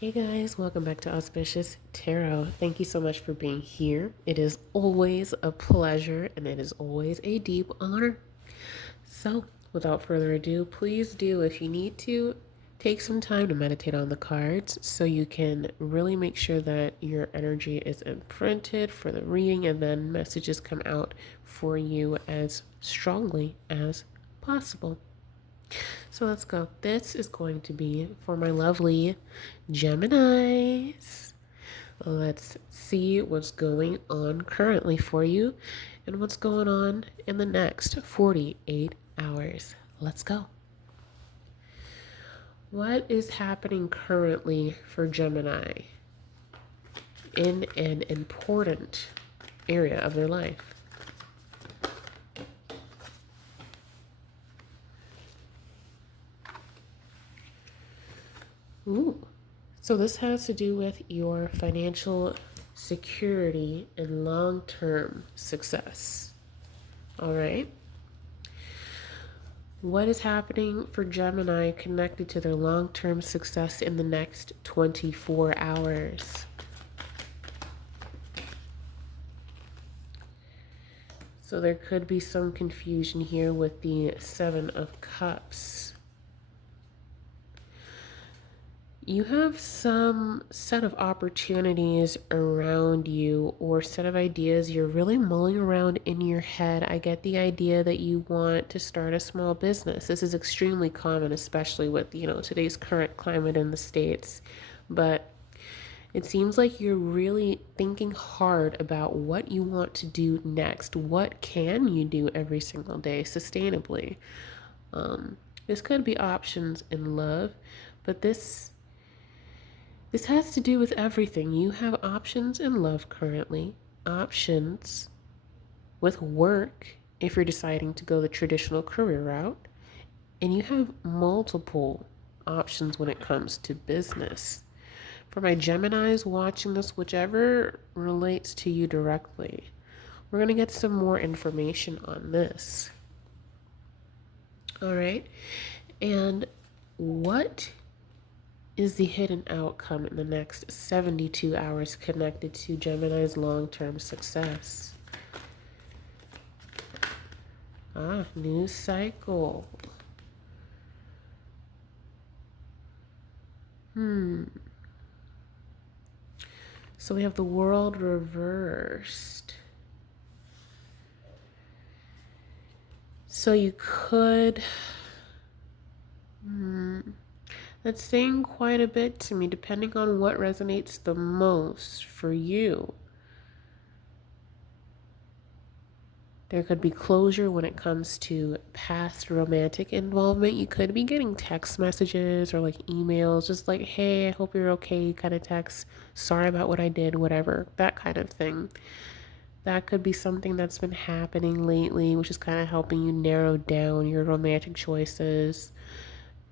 Hey guys, welcome back to Auspicious Tarot. Thank you so much for being here. It is always a pleasure and it is always a deep honor. So, without further ado, please do, if you need to, take some time to meditate on the cards so you can really make sure that your energy is imprinted for the reading and then messages come out for you as strongly as possible. So let's go. This is going to be for my lovely Geminis. Let's see what's going on currently for you and what's going on in the next 48 hours. Let's go. What is happening currently for Gemini in an important area of their life? Ooh. So this has to do with your financial security and long-term success. All right. What is happening for Gemini connected to their long-term success in the next 24 hours? So there could be some confusion here with the Seven of Cups. You have some set of opportunities around you or set of ideas you're really mulling around in your head. I get the idea that you want to start a small business. This is extremely common, especially with, today's current climate in the States. But it seems like you're really thinking hard about what you want to do next. What can you do every single day sustainably? This could be options in love, but this has to do with everything. You have options in love currently, options with work if you're deciding to go the traditional career route, and you have multiple options when it comes to business. For my Geminis watching this, whichever relates to you directly, we're going to get some more information on this. All right. And what is the hidden outcome in the next 72 hours connected to Gemini's long-term success? New cycle. So we have the world reversed. So you could... That's saying quite a bit to me, depending on what resonates the most for you. There could be closure when it comes to past romantic involvement. You could be getting text messages or like emails, just like, hey, I hope you're okay, kind of text, sorry about what I did, whatever, that kind of thing. That could be something that's been happening lately, which is kind of helping you narrow down your romantic choices.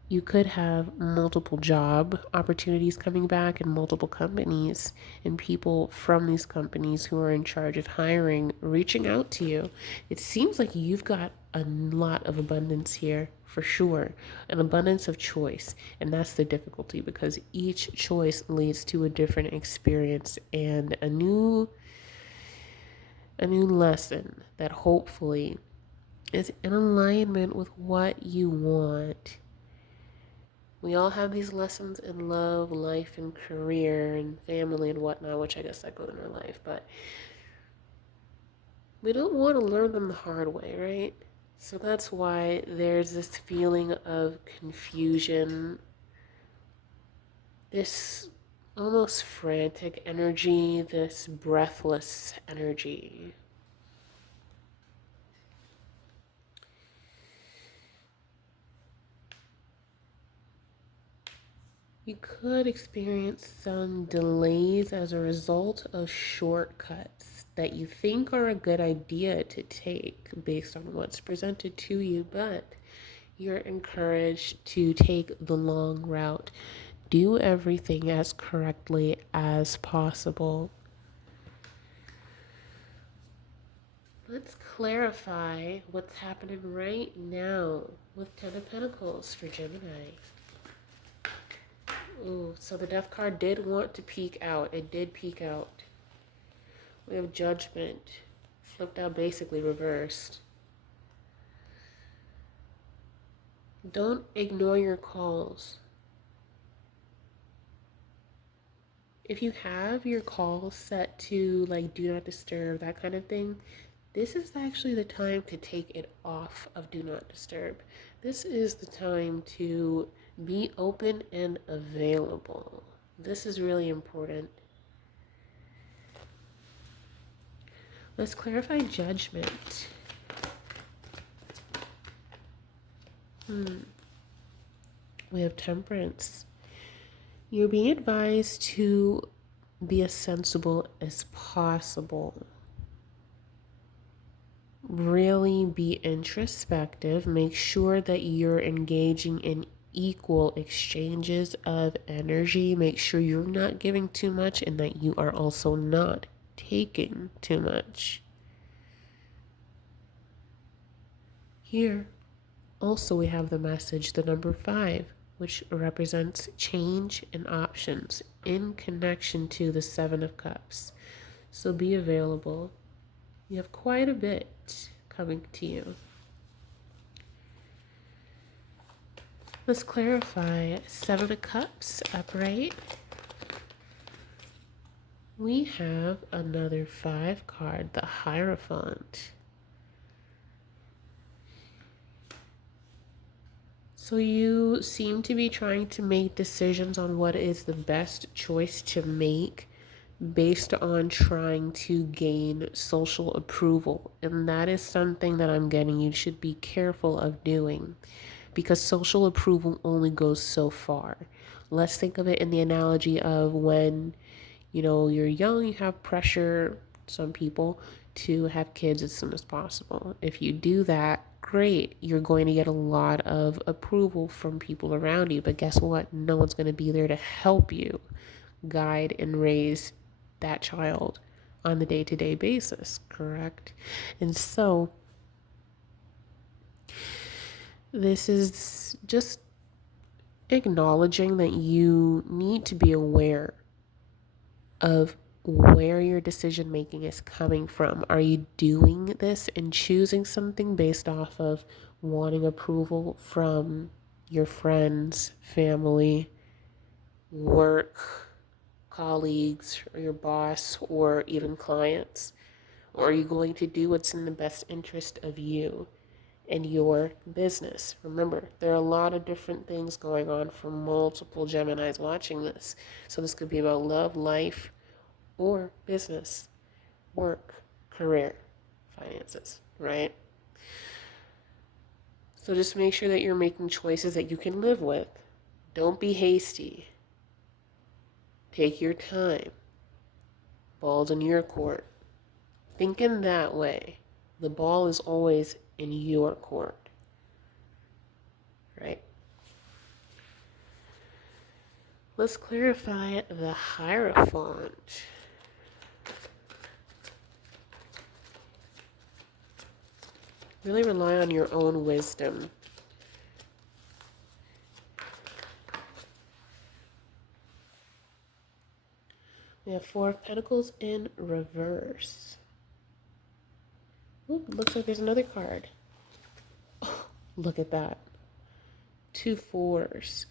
You could have multiple job opportunities coming back in multiple companies and people from these companies who are in charge of hiring reaching out to you. It seems like you've got a lot of abundance here for sure, an abundance of choice. And that's the difficulty because each choice leads to a different experience and a new lesson that hopefully is in alignment with what you want. We all have these lessons in love, life, and career, and family, and whatnot, which I guess that goes in our life, but we don't want to learn them the hard way, right? So that's why there's this feeling of confusion, this almost frantic energy, this breathless energy. You could experience some delays as a result of shortcuts that you think are a good idea to take based on what's presented to you, but you're encouraged to take the long route. Do everything as correctly as possible. Let's clarify what's happening right now with Ten of Pentacles for Gemini. Ooh, so the death card did want to peek out. It did peek out. We have judgment. Flipped out, basically reversed. Don't ignore your calls. If you have your calls set to like do not disturb, that kind of thing, this is actually the time to take it off of do not disturb. This is the time to be open and available. This is really important. Let's clarify judgment. We have temperance. You're being advised to be as sensible as possible. Really be introspective. Make sure that you're engaging in equal exchanges of energy. Make sure you're not giving too much and that you are also not taking too much. Here, also, we have the message, the number 5, which represents change and options in connection to the 7 of Cups. So be available. You have quite a bit coming to you. Let's clarify 7 of Cups upright. We have another 5 card, the Hierophant. So you seem to be trying to make decisions on what is the best choice to make based on trying to gain social approval. And that is something that I'm getting you should be careful of doing, because social approval only goes so far. Let's think of it in the analogy of when, you're young, you have pressure, some people, to have kids as soon as possible. If you do that, great, you're going to get a lot of approval from people around you. But guess what? No one's going to be there to help you guide and raise that child on the day-to-day basis, correct? And so this is just acknowledging that you need to be aware of where your decision making is coming from. Are you doing this and choosing something based off of wanting approval from your friends, family, work, colleagues, or your boss, or even clients? Or are you going to do what's in the best interest of you and your business? Remember, there are a lot of different things going on for multiple Geminis watching this. So this could be about love, life, or business, work, career, finances, right? So just make sure that you're making choices that you can live with. Don't be hasty. Take your time. Ball's in your court. Think in that way. The ball is always in your court, right? Let's clarify the Hierophant. Really rely on your own wisdom. We have 4 of Pentacles in reverse. Ooh, looks like there's another card. Oh, look at that. 2 4s.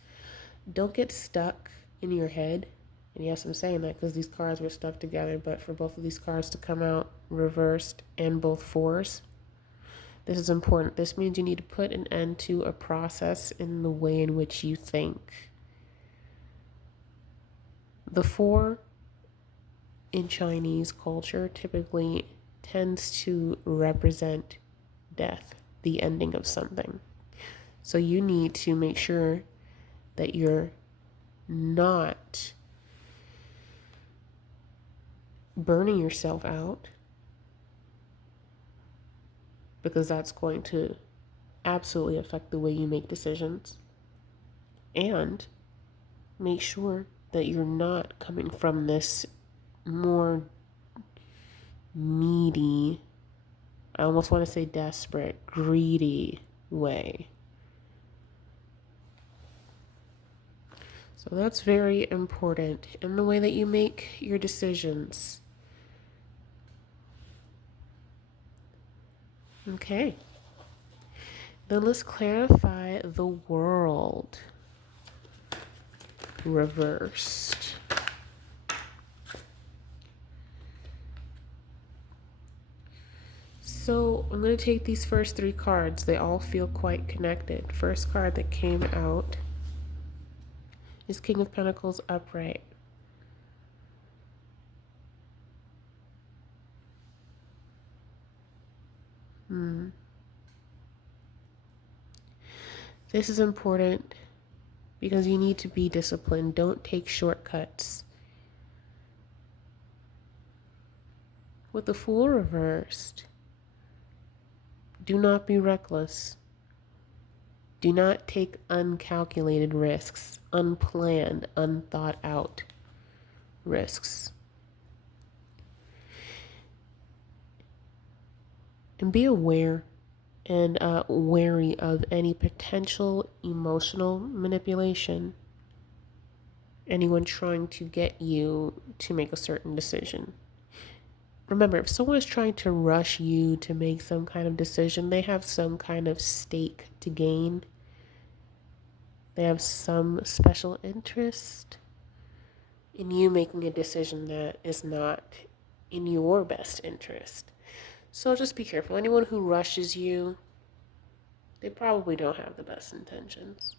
Don't get stuck in your head. And yes, I'm saying that because these cards were stuck together, but for both of these cards to come out reversed and both 4s, this is important. This means you need to put an end to a process in the way in which you think. The 4 in Chinese culture typically tends to represent death, the ending of something. So you need to make sure that you're not burning yourself out, because that's going to absolutely affect the way you make decisions. And make sure that you're not coming from this more needy, I almost want to say desperate, greedy way. So that's very important in the way that you make your decisions. Okay. Then let's clarify the world reversed. So I'm going to take these first three cards. They all feel quite connected. First card that came out is King of Pentacles upright. This is important because you need to be disciplined. Don't take shortcuts. With the Fool reversed, do not be reckless. Do not take uncalculated risks, unplanned, unthought out risks. And be aware and wary of any potential emotional manipulation. Anyone trying to get you to make a certain decision. Remember, if someone is trying to rush you to make some kind of decision, they have some kind of stake to gain. They have some special interest in you making a decision that is not in your best interest. So just be careful. Anyone who rushes you, they probably don't have the best intentions.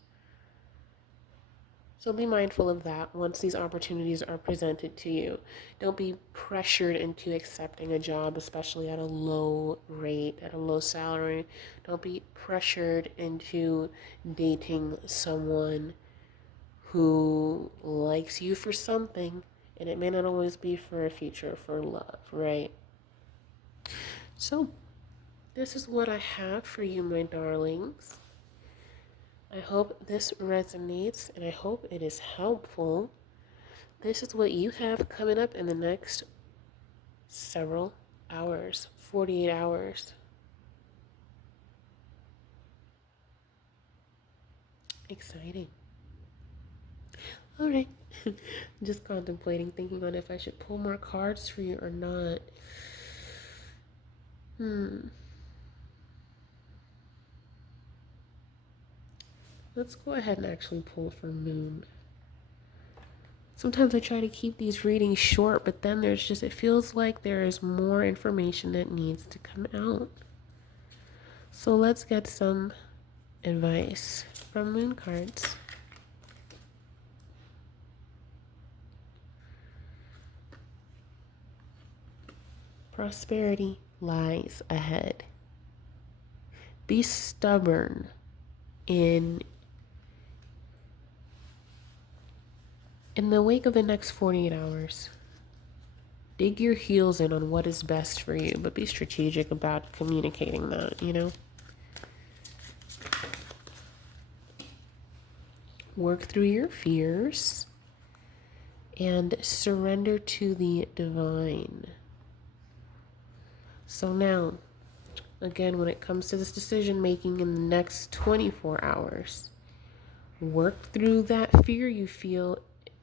So be mindful of that once these opportunities are presented to you. Don't be pressured into accepting a job, especially at a low rate, at a low salary. Don't be pressured into dating someone who likes you for something, and it may not always be for a future, for love, right? So, this is what I have for you, my darlings. I hope this resonates and I hope it is helpful. This is what you have coming up in the next several hours, 48 hours. Exciting. All right. Just contemplating, thinking on if I should pull more cards for you or not. Let's go ahead and actually pull for Moon. Sometimes I try to keep these readings short, but then it feels like there is more information that needs to come out. So let's get some advice from Moon cards. Prosperity lies ahead. Be stubborn in the wake of the next 48 hours. Dig your heels in on what is best for you, but be strategic about communicating that, Work through your fears and surrender to the divine. So now, again, when it comes to this decision making in the next 24 hours, work through that fear you feel.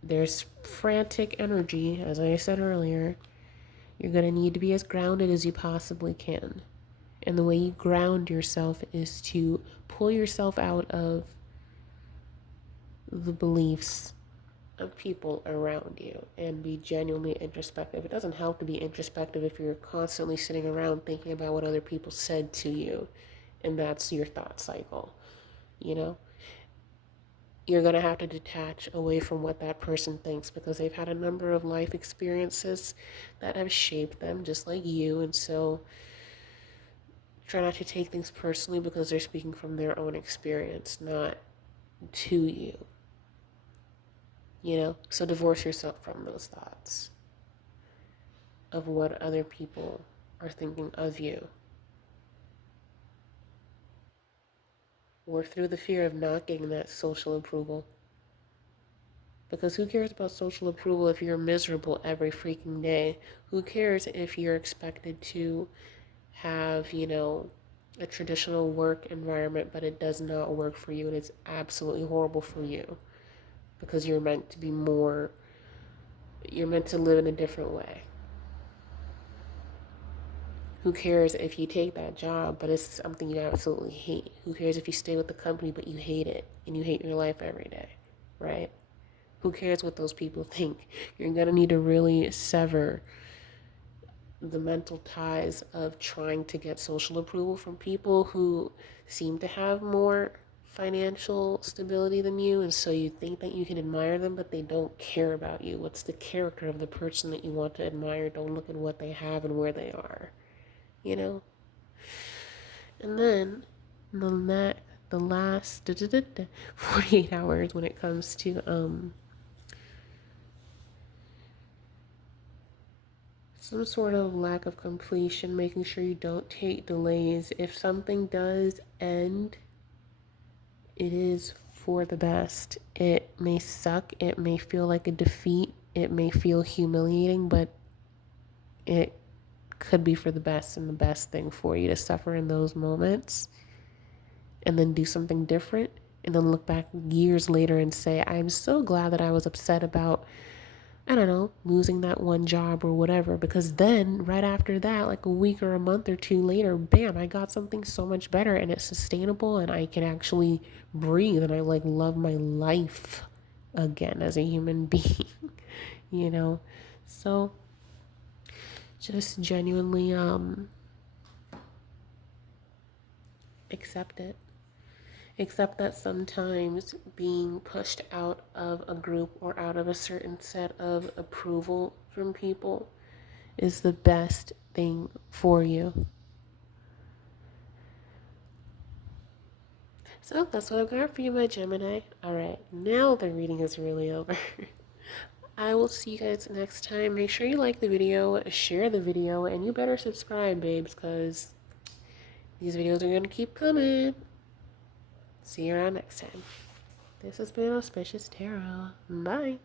There's frantic energy, as I said earlier. You're going to need to be as grounded as you possibly can. And the way you ground yourself is to pull yourself out of the beliefs of people around you and be genuinely introspective. It doesn't help to be introspective if you're constantly sitting around thinking about what other people said to you, and that's your thought cycle, You're going to have to detach away from what that person thinks because they've had a number of life experiences that have shaped them just like you. And so try not to take things personally because they're speaking from their own experience, not to you. So divorce yourself from those thoughts of what other people are thinking of you. Work through the fear of not getting that social approval. Because who cares about social approval if you're miserable every freaking day? Who cares if you're expected to have, a traditional work environment, but it does not work for you and it's absolutely horrible for you? because you're meant to be more, you're meant to live in a different way. Who cares if you take that job, but it's something you absolutely hate? Who cares if you stay with the company, but you hate it and you hate your life every day, right? Who cares what those people think? You're going to need to really sever the mental ties of trying to get social approval from people who seem to have more financial stability than you, and so you think that you can admire them, but they don't care about you. What's the character of the person that you want to admire? Don't look at what they have and where they are, you know? And then the last 48 hours when it comes to some sort of lack of completion, making sure you don't take delays. If something does end, it is for the best. It may suck, it may feel like a defeat, it may feel humiliating, but it could be for the best and the best thing for you to suffer in those moments and then do something different and then look back years later and say, I'm so glad that I was upset about, I don't know, losing that one job or whatever, because then right after that, like a week or a month or two later, bam, I got something so much better and it's sustainable and I can actually breathe and I like love my life again as a human being, you know? So just genuinely accept it. Except that sometimes being pushed out of a group or out of a certain set of approval from people is the best thing for you. So that's what I've got for you, my Gemini. Alright, now the reading is really over. I will see you guys next time. Make sure you like the video, share the video, and you better subscribe, babes, because these videos are going to keep coming. See you around next time. This has been Auspicious Tarot. Bye.